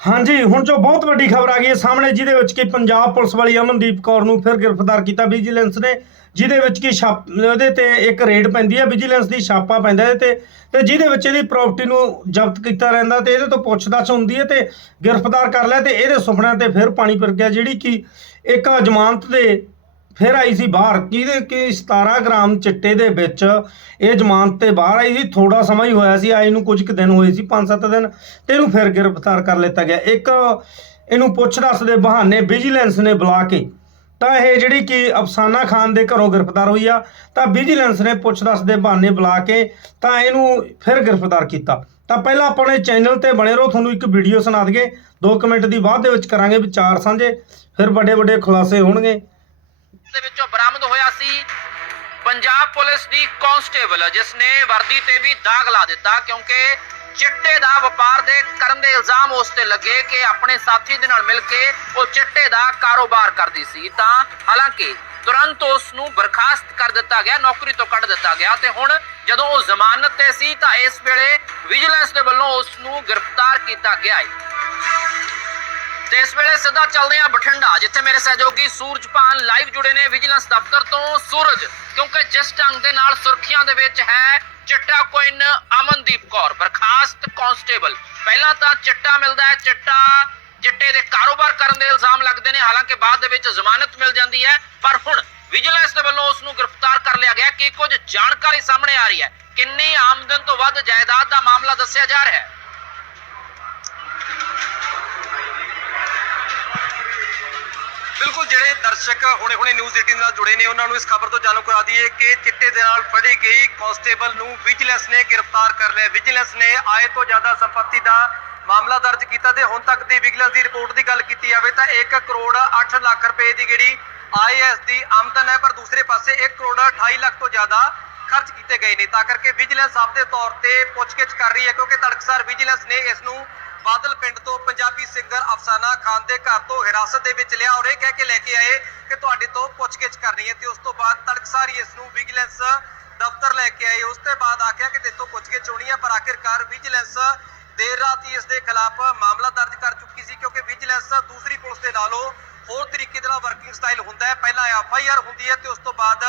ਹਾਂਜੀ, ਹੁਣ ਜੋ ਬਹੁਤ ਵੱਡੀ ਖਬਰ ਆ ਗਈ ਹੈ ਸਾਹਮਣੇ, ਜਿਹਦੇ ਵਿੱਚ ਕਿ ਪੰਜਾਬ ਪੁਲਿਸ ਵਾਲੀ ਅਮਨਦੀਪ ਕੌਰ ਨੂੰ ਫਿਰ ਗ੍ਰਿਫਤਾਰ ਕੀਤਾ। ਵਿਜੀਲੈਂਸ ਨੇ, ਜਿਹਦੇ ਵਿੱਚ ਕਿ ਛਾਪ, ਉਹਦੇ ਤੇ ਇੱਕ ਰੇਡ ਪੈਂਦੀ ਹੈ ਵਿਜੀਲੈਂਸ ਦੀ ਛਾਪਾ ਪੈਂਦਾ ਇਹਦੇ ਤੇ ਤੇ ਜਿਹਦੇ ਵਿੱਚ ਇਹਦੀ ਪ੍ਰਾਪਰਟੀ ਨੂੰ ਜ਼ਬਤ ਕੀਤਾ ਰਹਿੰਦਾ ਤੇ ਇਹਦੇ ਤੋਂ ਪੁੱਛਦਾਛ ਹੁੰਦੀ ਹੈ ਤੇ ਗ੍ਰਿਫਤਾਰ ਕਰ ਲਿਆ ਤੇ ਇਹਦੇ ਸੁਪਨਿਆਂ ਤੇ ਫਿਰ ਪਾਣੀ ਫਿਰ ਗਿਆ, ਜਿਹੜੀ ਕਿ ਇੱਕ ਜ਼ਮਾਨਤ ਦੇ ਫਿਰ ਆਈ ਸੀ ਬਾਹਰ। ਕਿਹਦੇ ਕਿ 17 ਗ੍ਰਾਮ ਚਿੱਟੇ ਦੇ ਵਿੱਚ ਇਹ ਜ਼ਮਾਨਤ ਤੇ ਬਾਹਰ ਆਈ ਸੀ। ਥੋੜਾ ਸਮਾਂ ਹੀ ਹੋਇਆ ਸੀ। ਆਈ ਨੂੰ ਕੁਝ ਕੁ ਦਿਨ ਹੋਏ ਸੀ 5-7 ਦਿਨ। ਤੇ ਇਹਨੂੰ ਫਿਰ ਗ੍ਰਿਫਤਾਰ ਕਰ ਲਿੱਤਾ ਗਿਆ। ਇੱਕ ਇਹਨੂੰ ਪੁੱਛ ਦੱਸ ਦੇ ਬਹਾਨੇ ਵਿਜੀਲੈਂਸ ਨੇ ਬੁਲਾ ਕੇ। ਤਾਂ ਇਹ ਜਿਹੜੀ ਕਿ ਅਫਸਾਨਾ ਖਾਨ ਦੇ ਘਰੋਂ ਗ੍ਰਿਫਤਾਰ ਹੋਈ ਆ, ਤਾਂ ਵਿਜੀਲੈਂਸ ਨੇ ਪੁੱਛ ਦੱਸ ਦੇ ਬਹਾਨੇ ਬੁਲਾ ਕੇ ਤਾਂ ਇਹਨੂੰ ਫਿਰ ਗ੍ਰਿਫਤਾਰ ਕੀਤਾ। ਤਾਂ ਪਹਿਲਾਂ ਆਪਣੇ ਚੈਨਲ ਤੇ ਬਣੇ ਰਹੋ, ਤੁਹਾਨੂੰ ਇੱਕ ਵੀਡੀਓ ਸੁਣਾ ਦਈਏ। 2 ਮਿੰਟ ਦੀ ਬਾਅਦ ਦੇ ਵਿੱਚ ਕਰਾਂਗੇ ਵਿਚਾਰ ਸਾਂਝੇ। ਫਿਰ ਵੱਡੇ ਵੱਡੇ ਖੁਲਾਸੇ ਹੋਣਗੇ। ਦੇ ਵਿੱਚੋਂ ਬਰਾਮਦ ਹੋਇਆ ਸੀ। ਪੰਜਾਬ ਪੁਲਿਸ ਦੀ ਕਾਂਸਟੇਬਲ ਜਿਸ ਨੇ ਵਰਦੀ ਤੇ ਵੀ ਦਾਗ ਲਾ ਦਿੱਤਾ ਕਿਉਂਕਿ ਚਿੱਟੇ ਦਾ ਵਪਾਰ ਦੇ ਕਰਨ ਦੇ ਇਲਜ਼ਾਮ ਉਸ ਤੇ ਲੱਗੇ ਕਿ ਆਪਣੇ ਸਾਥੀ ਦੇ ਨਾਲ ਮਿਲ ਕੇ ਉਹ ਚਿੱਟੇ ਦਾ ਕਾਰੋਬਾਰ ਕਰਦੀ ਸੀ। ਤਾਂ ਹਾਲਾਂਕਿ ਤੁਰੰਤ ਉਸ ਨੂੰ ਬਰਖਾਸਤ ਕਰ ਦਿੱਤਾ ਗਿਆ, ਨੌਕਰੀ ਤੋਂ ਕੱਢ ਦਿੱਤਾ ਗਿਆ ਤੇ ਹੁਣ ਜਦੋਂ ਉਹ ਜ਼ਮਾਨਤ ਤੇ ਸੀ ਤਾਂ ਇਸ ਵੇਲੇ ਵਿਜੀਲੈਂਸ ਦੇ ਵੱਲੋਂ ਉਸ ਨੂੰ ਗ੍ਰਿਫਤਾਰ ਕੀਤਾ ਗਿਆ ਹੈ। ਤੇ ਇਸ ਵੇਲੇ ਸਿੱਧਾ ਚੱਲਦੇ ਹਾਂ ਬਠਿੰਡਾ, ਜਿੱਥੇ ਮੇਰੇ ਸਹਿਯੋਗੀ ਸੂਰਜਪਾਲ ਲਾਈਵ ਜੁੜੇ ਨੇ, ਵਿਜੀਲੈਂਸ ਦਫ਼ਤਰ ਤੋਂ ਸੂਰਜ, ਕਿਉਂਕਿ ਜਿਸ ਢੰਗ ਦੇ ਨਾਲ ਸੁਰਖੀਆਂ ਦੇ ਵਿੱਚ ਹੈ ਚਿੱਟਾ ਕੋਇਨ ਅਮਨਦੀਪ ਕੌਰ, ਬਰਖਾਸਤ ਕਾਂਸਟੇਬਲ। ਪਹਿਲਾਂ ਤਾਂ ਚਿੱਟਾ ਮਿਲਦਾ ਹੈ, ਚਿੱਟਾ ਚਿੱਟੇ ਦੇ ਕਾਰੋਬਾਰ ਕਰਨ ਦੇ ਇਲਜ਼ਾਮ ਲੱਗਦੇ ਨੇ, ਹਾਲਾਂਕਿ ਬਾਅਦ ਦੇ ਵਿੱਚ ਜ਼ਮਾਨਤ ਮਿਲ ਜਾਂਦੀ ਹੈ, ਪਰ ਹੁਣ ਵਿਜੀਲੈਂਸ ਦੇ ਵੱਲੋਂ ਉਸ ਨੂੰ ਗ੍ਰਿਫਤਾਰ ਕਰ ਲਿਆ ਗਿਆ ਕਿ ਕੁਝ ਜਾਣਕਾਰੀ ਸਾਹਮਣੇ ਆ ਰਹੀ ਹੈ। ਕਿੰਨੀ ਆਮਦਨ ਤੋਂ ਵੱਧ ਜਾਇਦਾਦ ਦਾ ਮਾਮਲਾ ਦੱਸਿਆ ਜਾ ਰਿਹਾ ਹੈ। ਬਿਲਕੁਲ ਜਿਹੜੇ ਦਰਸ਼ਕ ਹੁਣੇ-ਹੁਣੇ ਨਿਊਜ਼ 18 ਨਾਲ ਜੁੜੇ ਨੇ, ਉਹਨਾਂ ਨੂੰ ਇਸ ਖਬਰ ਤੋਂ ਜਾਣੂ ਕਰਾ ਦਈਏ ਕਿ ਚਿੱਟੇ ਦੇ ਨਾਲ ਫੜੀ ਗਈ ਕਾਂਸਟੇਬਲ ਨੂੰ ਵਿਜੀਲੈਂਸ ਨੇ ਗ੍ਰਿਫਤਾਰ ਕਰ ਲਿਆ। ਵਿਜੀਲੈਂਸ ਨੇ ਆਏ ਤੋਂ ਜ਼ਿਆਦਾ ਸੰਪત્ਤੀ ਦਾ ਮਾਮਲਾ ਦਰਜ ਕੀਤਾ ਤੇ ਹੁਣ ਤੱਕ ਦੀ ਵਿਜੀਲੈਂਸ ਦੀ ਰਿਪੋਰਟ ਦੀ ਗੱਲ ਕੀਤੀ ਜਾਵੇ ਤਾਂ 1 ਕਰੋੜ 8 ਲੱਖ ਰੁਪਏ ਦੀ ਜਿਹੜੀ ਆਈਐਸ ਦੀ ਆਮਦਨ ਹੈ, ਪਰ ਦੂਸਰੇ ਪਾਸੇ 1 ਕਰੋੜ 28 ਲੱਖ ਤੋਂ ਜ਼ਿਆਦਾ ਖਰਚ ਕੀਤੇ ਗਏ ਨੇ। ਤਾਂ ਕਰਕੇ ਵਿਜੀਲੈਂਸ ਆਪਦੇ ਤੌਰ ਤੇ ਪੁੱਛਗਿੱਛ ਕਰ ਰਹੀ ਹੈ, ਕਿਉਂਕਿ ਤੜਕਸਾਰ ਵਿਜੀਲੈਂਸ ਨੇ ਇਸ ਨੂੰ ਬਾਦਲ ਪਿੰਡ ਤੋਂ ਪੰਜਾਬੀ ਸਿੰਗਰ ਅਫਸਾਨਾ ਖਾਨ ਦੇ ਘਰ ਤੋਂ ਹਿਰਾਸਤ ਦੇ ਵਿੱਚ ਲਿਆ ਔਰ ਇਹ ਕਹਿ ਕੇ ਲੈ ਕੇ ਆਏ ਕਿ ਤੁਹਾਡੇ ਤੋਂ ਪੁੱਛਗਿੱਛ ਕਰਨੀ ਹੈ ਤੇ ਉਸ ਤੋਂ ਬਾਅਦ ਤੜਕਸਾਰ ਇਸ ਨੂੰ ਵਿਜੀਲੈਂਸ ਦਫ਼ਤਰ ਲੈ ਕੇ ਆਏ। ਉਸ ਤੋਂ ਬਾਅਦ ਆਖਿਆ ਕਿ ਤੇਤੋਂ ਪੁੱਛਗਿੱਛ ਹੋਣੀ ਹੈ ਪਰ ਆਖਿਰਕਾਰ ਵਿਜੀਲੈਂਸ ਦੇਰ ਰਾਤ ਹੀ ਇਸ ਦੇ ਖਿਲਾਫ ਮਾਮਲਾ ਦਰਜ ਕਰ ਚੁੱਕੀ ਸੀ ਕਿਉਂਕਿ ਵਿਜੀਲੈਂਸ ਦੂਸਰੀ ਪੁਲਿਸ ਦੇ ਨਾਲੋਂ ਹੋਰ ਤਰੀਕੇ ਦੇ ਨਾਲ ਵਰਕਿੰਗ ਸਟਾਈਲ ਹੁੰਦਾ ਹੈ। ਪਹਿਲਾਂ ਐਫ ਆਈ ਆਰ ਹੁੰਦੀ ਹੈ ਤੇ ਉਸ ਤੋਂ ਬਾਅਦ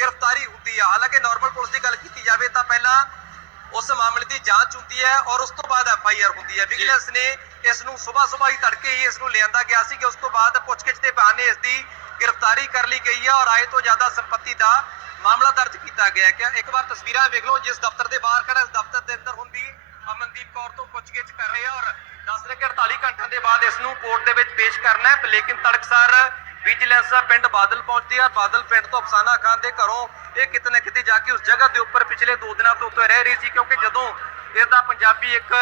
ਗ੍ਰਿਫਤਾਰੀ ਹੁੰਦੀ ਹੈ ਹਾਲਾਂਕਿ ਨਾਰਮਲ ਪੁਲਿਸ ਦੀ ਗੱਲ ਕੀਤੀ ਜਾਵੇ ਤਾਂ ਪਹਿਲਾਂ ਉਸ ਮਾਮਲੇ ਦੀ ਜਾਂਚ ਹੁੰਦੀ ਹੈ ਔਰ ਉਸ ਤੋਂ ਬਾਅਦ ਐਫ ਆਈ ਆਰ ਹੁੰਦੀ ਹੈ। ਵਿਜੀਲੈਂਸ ਨੇ ਇਸ ਨੂੰ ਸਵੇਰ ਸਵੇਰ ਹੀ ਤੜਕੇ ਹੀ ਇਸ ਨੂੰ ਲਿਆਂਦਾ ਗਿਆ ਸੀ ਕਿ ਉਸ ਤੋਂ ਬਾਅਦ ਪੁੱਛਗਿੱਛ ਦੇ ਬਹਾਨੇ ਇਸ ਦੀ ਗ੍ਰਿਫਤਾਰੀ ਕਰ ਲਈ ਗਈ ਹੈ ਔਰ ਆਏ ਤੋਂ ਜ਼ਿਆਦਾ ਸੰਪਤੀ ਦਾ ਮਾਮਲਾ ਦਰਜ ਕੀਤਾ ਗਿਆ ਹੈ। ਕਿ ਇੱਕ ਵਾਰ ਤਸਵੀਰਾਂ ਵੇਖ ਲਓ, ਜਿਸ ਦਫ਼ਤਰ ਦੇ ਬਾਹਰ ਖੜਾ ਇਸ ਦਫ਼ਤਰ ਦੇ ਅੰਦਰ ਹੁੰਦੀ ਅਮਨਦੀਪ ਕੌਰ ਤੋਂ ਪੁੱਛਗਿੱਛ ਕਰ ਰਹੇ ਆ ਔਰ ਦੱਸ ਰਹੇ ਕਿ 48 ਘੰਟਿਆਂ ਦੇ ਬਾਅਦ ਇਸ ਨੂੰ ਕੋਰਟ ਦੇ ਵਿੱਚ ਪੇਸ਼ ਕਰਨਾ ਹੈ। ਲੇਕਿਨ ਤੜਕਸਾਰ ਵਿਜੀਲੈਂਸ ਪਿੰਡ ਬਾਦਲ ਪਹੁੰਚਦੀ ਆ। ਬਾਦਲ ਪਿੰਡ ਤੋਂ ਅਫਸਾਨਾ ਖਾਨ ਦੇ ਘਰੋਂ ਇਹ ਕਿਤੇ ਨਾ ਕਿਤੇ ਜਾ ਕੇ ਉਸ ਜਗ੍ਹਾ ਦੇ ਉੱਪਰ ਪਿਛਲੇ 2 ਦਿਨਾਂ ਤੋਂ ਉੱਤੇ ਰਹਿ ਰਹੀ ਸੀ ਕਿਉਂਕਿ ਜਦੋਂ ਇਹਦਾ ਪੰਜਾਬੀ ਇੱਕ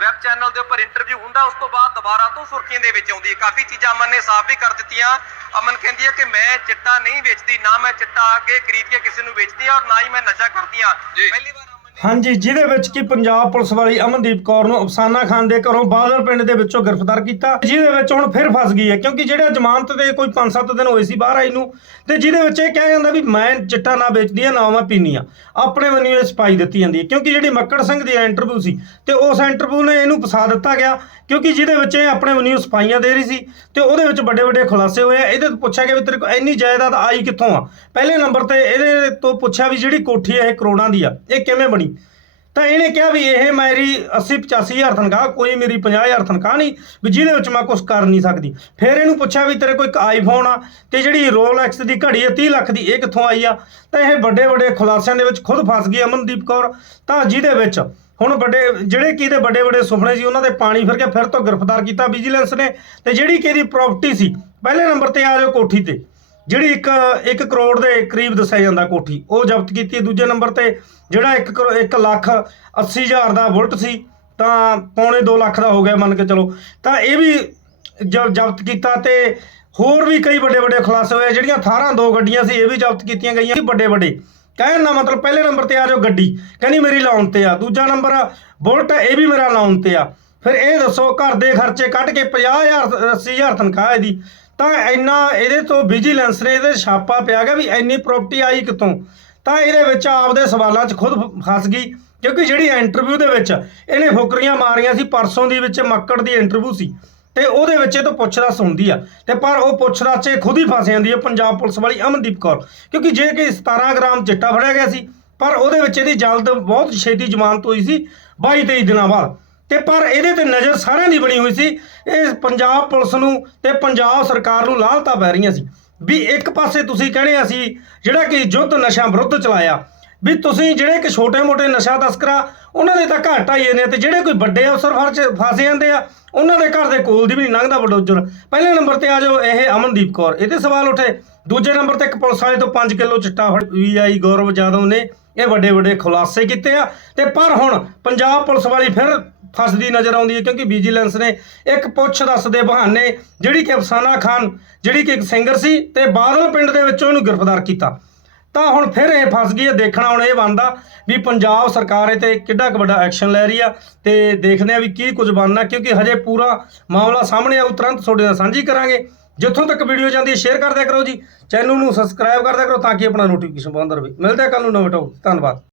ਵੈਬ ਚੈਨਲ ਦੇ ਉੱਪਰ ਇੰਟਰਵਿਊ ਹੁੰਦਾ ਉਸ ਤੋਂ ਬਾਅਦ ਦੁਬਾਰਾ ਤੋਂ ਸੁਰਖੀਆਂ ਦੇ ਵਿੱਚ ਆਉਂਦੀ ਹੈ। ਕਾਫੀ ਚੀਜ਼ਾਂ ਅਮਨ ਨੇ ਸਾਫ਼ ਵੀ ਕਰ ਦਿੱਤੀਆਂ। ਅਮਨ ਕਹਿੰਦੀ ਹੈ ਕਿ ਮੈਂ ਚਿੱਟਾ ਨਹੀਂ ਵੇਚਦੀ ਨਾ ਮੈਂ ਚਿੱਟਾ ਅੱਗੇ ਖਰੀਦ ਕੇ ਕਿਸੇ ਨੂੰ ਵੇਚਦੀ ਆ ਔਰ ਨਾ ਹੀ ਮੈਂ ਨਸ਼ਾ ਕਰਦੀ ਆ। ਪਹਿਲੀ ਵਾਰ ਹਾਂਜੀ, ਜਿਹਦੇ ਵਿੱਚ ਕਿ ਪੰਜਾਬ ਪੁਲਿਸ ਵਾਲੀ ਅਮਨਦੀਪ ਕੌਰ ਨੂੰ ਅਫਸਾਨਾ ਖਾਨ ਦੇ ਘਰੋਂ ਬਾਦਲ ਪਿੰਡ ਦੇ ਵਿੱਚੋਂ ਗ੍ਰਿਫਤਾਰ ਕੀਤਾ, ਜਿਹਦੇ ਵਿੱਚ ਹੁਣ ਫਿਰ ਫਸ ਗਈ ਹੈ, ਕਿਉਂਕਿ ਜਿਹੜੇ ਜ਼ਮਾਨਤ ਤੇ ਕੋਈ 5-7 ਦਿਨ ਹੋਏ ਸੀ ਬਾਹਰ ਆਈ ਨੂੰ, ਤੇ ਜਿਹਦੇ ਵਿੱਚ ਇਹ ਕਿਹਾ ਜਾਂਦਾ ਵੀ ਮੈਂ ਚਿੱਟਾ ਨਾ ਵੇਚਦੀ ਆ ਨਾ ਮੈਂ ਪੀਨੀ ਆ ਆਪਣੇ ਵੱਲੋਂ ਇਹ ਸਪਾਈ ਦਿੱਤੀ ਜਾਂਦੀ ਹੈ, ਕਿਉਂਕਿ ਜਿਹੜੀ ਮੱਕੜ ਸਿੰਘ ਦੀ ਇੰਟਰਵਿਊ ਸੀ, ਤੇ ਉਸ ਇੰਟਰਵਿਊ ਨੇ ਇਹਨੂੰ ਫਸਾ ਦਿੱਤਾ ਗਿਆ, ਕਿਉਂਕਿ ਜਿਹਦੇ ਵਿੱਚ ਇਹ ਆਪਣੇ ਵੱਲੋਂ ਸਫਾਈਆਂ ਦੇ ਰਹੀ ਸੀ, ਤੇ ਉਹਦੇ ਵਿੱਚ ਵੱਡੇ ਵੱਡੇ ਖੁਲਾਸੇ ਹੋਏ ਆ, ਇਹਦੇ ਤੋਂ ਪੁੱਛਿਆ ਗਿਆ ਵੀ ਤੇਰੇ ਕੋਲ ਇੰਨੀ ਜਾਇਦਾਦ ਆਈ ਕਿੱਥੋਂ ਆ? ਪਹਿਲੇ ਨੰਬਰ ਤੇ ਇਹਦੇ ਤੋਂ ਪੁੱਛਿਆ ਵੀ ਜਿਹੜੀ ਕੋਠੀ ਹੈ, ਇਹ ਕਰੋੜਾਂ ਦੀ ਆ, ਇਹ ਕਿਵੇਂ ਬਣੀ? ਤਾਂ ਇਹਨੇ ਕਿਹਾ ਵੀ ਇਹ ਮੇਰੀ 80 85 ਹਜ਼ਾਰ ਤਨਖਾਹ, ਕੋਈ ਮੇਰੀ 50 ਹਜ਼ਾਰ ਤਨਖਾਹ ਨਹੀਂ, ਵੀ ਜਿਹਦੇ ਵਿੱਚ ਮੈਂ ਕੁਝ ਕਰ ਨਹੀਂ ਸਕਦੀ। ਫਿਰ ਇਹਨੂੰ ਪੁੱਛਿਆ ਵੀ ਤੇਰੇ ਕੋਲ ਇੱਕ ਆਈਫੋਨ ਆ ਤੇ ਜਿਹੜੀ ਰੋਲੈਕਸ ਦੀ ਘੜੀ ਹੈ 30 ਲੱਖ ਦੀ, ਇਹ ਕਿੱਥੋਂ ਆਈ ਆ? ਤਾਂ ਇਹ ਵੱਡੇ ਵੱਡੇ ਖੁਲਾਸਿਆਂ ਦੇ ਵਿੱਚ ਖੁਦ ਫਸ ਗਈ ਅਮਨਦੀਪ ਕੌਰ। ਤਾਂ ਜਿਹਦੇ ਵਿੱਚ ਹੁਣ ਵੱਡੇ, ਜਿਹੜੇ ਕਿਹਦੇ ਵੱਡੇ ਵੱਡੇ ਸੁਪਨੇ ਸੀ, ਉਹਨਾਂ ਦੇ ਪਾਣੀ ਫਿਰ ਕੇ ਫਿਰ ਤੋਂ ਗ੍ਰਿਫਤਾਰ ਕੀਤਾ ਵਿਜੀਲੈਂਸ ਨੇ। ਤੇ ਜਿਹੜੀ ਕਿਹਦੀ ਪ੍ਰਾਪਰਟੀ ਸੀ, ਪਹਿਲੇ ਨੰਬਰ ਤੇ ਆ ਜਾਓ ਕੋਠੀ ਤੇ। ਜਿਹੜੀ ਇੱਕ 1 ਕਰੋੜ ਦੇ ਕਰੀਬ ਦੱਸਿਆ ਜਾਂਦਾ ਕੋਠੀ, ਉਹ ਜ਼ਬਤ ਕੀਤੀ ਦੂਜੇ ਨੰਬਰ ਤੇ। ਜਿਹੜਾ 1 1 ਲੱਖ 80 ਹਜ਼ਾਰ ਦਾ ਬੁਲਟ ਸੀ, ਤਾਂ ਪੌਣੇ 2 ਲੱਖ ਦਾ ਹੋ ਗਿਆ ਮੰਨ ਕੇ ਚਲੋ। ਤਾਂ ਇਹ ਵੀ ਜਬ ਜ਼ਬਤ ਕੀਤਾ ਤੇ ਹੋਰ ਵੀ ਕਈ ਵੱਡੇ ਵੱਡੇ ਖੁਲਾਸੇ ਹੋਏ ਜਿਹੜੀਆਂ 18 ਦੋ ਗੱਡੀਆਂ ਸੀ, ਇਹ ਵੀ ਜ਼ਬਤ ਕੀਤੀਆਂ ਗਈਆਂ ਵੱਡੇ ਵੱਡੇ। ਕਹਿਣ ਦਾ ਮਤਲਬ ਪਹਿਲੇ ਨੰਬਰ ਤੇ ਆ ਜਾਓ ਗੱਡੀ, ਕਹਿੰਦੀ ਮੇਰੀ ਲਾਉਣ ਤੇ ਆ। ਦੂਜਾ ਨੰਬਰ, ਬੁਲਟ ਇਹ ਵੀ ਮੇਰਾ ਲਾਉਣ ਤੇ ਆ। ਫਿਰ ਇਹ ਦੱਸੋ, ਘਰ ਦੇ ਖਰਚੇ ਕੱਢ ਕੇ 50000 80000 ਤਨਖਾਹ ਇਹਦੀ। ਤਾਂ ਇੰਨਾ ਇਹਦੇ ਤੋਂ ਵਿਜੀਲੈਂਸ ਨੇ, ਇਹਦੇ ਛਾਪਾ ਪਿਆ ਗਿਆ ਵੀ ਇੰਨੀ ਪ੍ਰਾਪਰਟੀ ਆਈ ਕਿੱਥੋਂ? ਤਾਂ ਇਹਦੇ ਵਿੱਚ ਆਪਦੇ ਸਵਾਲਾਂ 'ਚ ਖੁਦ ਫਸ ਗਈ, ਕਿਉਂਕਿ ਜਿਹੜੀ ਇੰਟਰਵਿਊ ਦੇ ਵਿੱਚ ਇਹਨੇ ਫੁਕਰੀਆਂ ਮਾਰੀਆਂ ਸੀ, ਪਰਸੋਂ ਦੀ ਵਿੱਚ ਮੱਕੜ ਦੀ ਇੰਟਰਵਿਊ ਸੀ, ਤੇ ਉਹਦੇ ਵਿੱਚ ਇਹ ਤੋਂ ਪੁੱਛਦਾ ਹੁੰਦੀ ਆ, ਤੇ ਪਰ ਉਹ ਪੁੱਛਦਾ 'ਚ ਖੁਦ ਹੀ ਫਸ ਜਾਂਦੀ ਹੈ ਪੰਜਾਬ ਪੁਲਿਸ ਵਾਲੀ ਅਮਨਦੀਪ ਕੌਰ, ਕਿਉਂਕਿ ਜੇ ਕਿ 17 ਗ੍ਰਾਮ ਚਿੱਟਾ ਫੜਿਆ ਗਿਆ ਸੀ, ਪਰ ਉਹਦੇ ਵਿੱਚ ਇਹਦੀ ਜਲਦ ਬਹੁਤ ਛੇਤੀ ਜ਼ਮਾਨਤ ਹੋਈ ਸੀ 22 23 ਦਿਨਾਂ ਬਾਅਦ, ਤੇ ਪਰ ਇਹਦੇ ਤੇ ਨਜ਼ਰ ਸਾਰਿਆਂ ਦੀ ਬਣੀ ਹੋਈ ਸੀ, ਇਹ ਪੰਜਾਬ ਪੁਲਿਸ ਨੂੰ ਤੇ ਪੰਜਾਬ ਸਰਕਾਰ ਨੂੰ ਲਾਹਨਤਾਂ ਪੈ ਰਹੀਆਂ ਸੀ। ਵੀ ਇੱਕ ਪਾਸੇ ਤੁਸੀਂ ਕਹਿੰਦੇ ਅਸੀਂ ਜਿਹੜਾ ਕਿ ਯੁੱਧ ਨਸ਼ਾ ਵਿਰੁੱਧ ਚਲਾਇਆ, ਵੀ ਤੁਸੀਂ ਜਿਹੜੇ ਕਿ ਛੋਟੇ-ਮੋਟੇ ਨਸ਼ਾ ਤਸਕਰਾ ਉਹਨਾਂ ਦੇ ਤਾਂ ਘਾਟ ਆਈ ਨੇ ਤੇ ਜਿਹੜੇ ਕੋਈ ਵੱਡੇ ਅਫਸਰ ਫਰਚ ਫਸ ਜਾਂਦੇ ਆ, ਉਹਨਾਂ ਦੇ ਘਰ ਦੇ ਕੋਲ ਦੀ ਵੀ ਨਹੀਂ ਲੰਘਦਾ ਬਡੋਜਰ ਪਹਿਲੇ ਨੰਬਰ ਤੇ ਆ ਜਾਓ ਇਹ ਅਮਨਦੀਪ ਕੌਰ, ਇਹਦੇ ਸਵਾਲ ਉੱਠੇ। ਦੂਜੇ ਨੰਬਰ ਤੇ ਇੱਕ ਪੁਲਿਸ ਵਾਲੇ ਤੋਂ 5 ਕਿਲੋ ਚਿੱਟਾ ਫੜ ਵੀਆਈ ਗੌਰਵ ਜਾਦਵ ਨੇ ਇਹ ਵੱਡੇ ਵੱਡੇ ਖੁਲਾਸੇ ਕੀਤੇ ਆ। ਤੇ ਪਰ ਹੁਣ ਪੰਜਾਬ ਪੁਲਿਸ ਵਾਲੀ ਫਿਰ ਫਸਦੀ ਨਜ਼ਰ ਆਉਂਦੀ ਹੈ ਕਿਉਂਕਿ ਵਿਜੀਲੈਂਸ ਨੇ ਇੱਕ ਪੁੱਛ ਦੱਸ ਦੇ ਬਹਾਨੇ ਜਿਹੜੀ ਕਿ ਅਫਸਾਨਾ ਖਾਨ, ਜਿਹੜੀ ਕਿ ਇੱਕ ਸਿੰਗਰ ਸੀ ਤੇ ਬਾਦਲ ਪਿੰਡ ਦੇ ਵਿੱਚੋਂ ਇਹਨੂੰ ਗ੍ਰਿਫਤਾਰ ਕੀਤਾ। ਤਾਂ ਹੁਣ ਫਿਰ ਇਹ ਫਸ ਗਈ ਹੈ, ਦੇਖਣਾ ਹੁਣ ਇਹ ਬਣਦਾ ਵੀ ਪੰਜਾਬ ਸਰਕਾਰ ਇਹ ਤੇ ਕਿੱਡਾ ਕੁ ਵੱਡਾ ਐਕਸ਼ਨ ਲੈ ਰਹੀ ਆ ਤੇ ਦੇਖਦੇ ਆ ਵੀ ਕੀ ਕੁਝ ਬਣਨਾ ਕਿਉਂਕਿ ਹਜੇ ਪੂਰਾ ਮਾਮਲਾ ਸਾਹਮਣੇ ਆਉ ਤੁਰੰਤ ਤੁਹਾਡੇ ਨਾਲ ਸਾਂਝੀ ਕਰਾਂਗੇ। ਜਿੱਥੋਂ ਤੱਕ ਵੀਡੀਓ ਜਾਂਦੀ ਹੈ ਸ਼ੇਅਰ ਕਰ ਕਰੋ ਜੀ। ਚੈਨਲ ਨੂੰ ਸਬਸਕ੍ਰਾਈਬ ਕਰ ਕਰੋ ਤਾਂ ਕਿ ਆਪਣਾ ਨੋਟੀਫਿਕੇਸ਼ਨ ਪਾਉਂਦਾ ਰਹੇ। ਮਿਲਦੇ ਆ ਕੱਲ ਨੂੰ ਨਵੇਂ ਟੌਪ ਧੰਨਵਾਦ।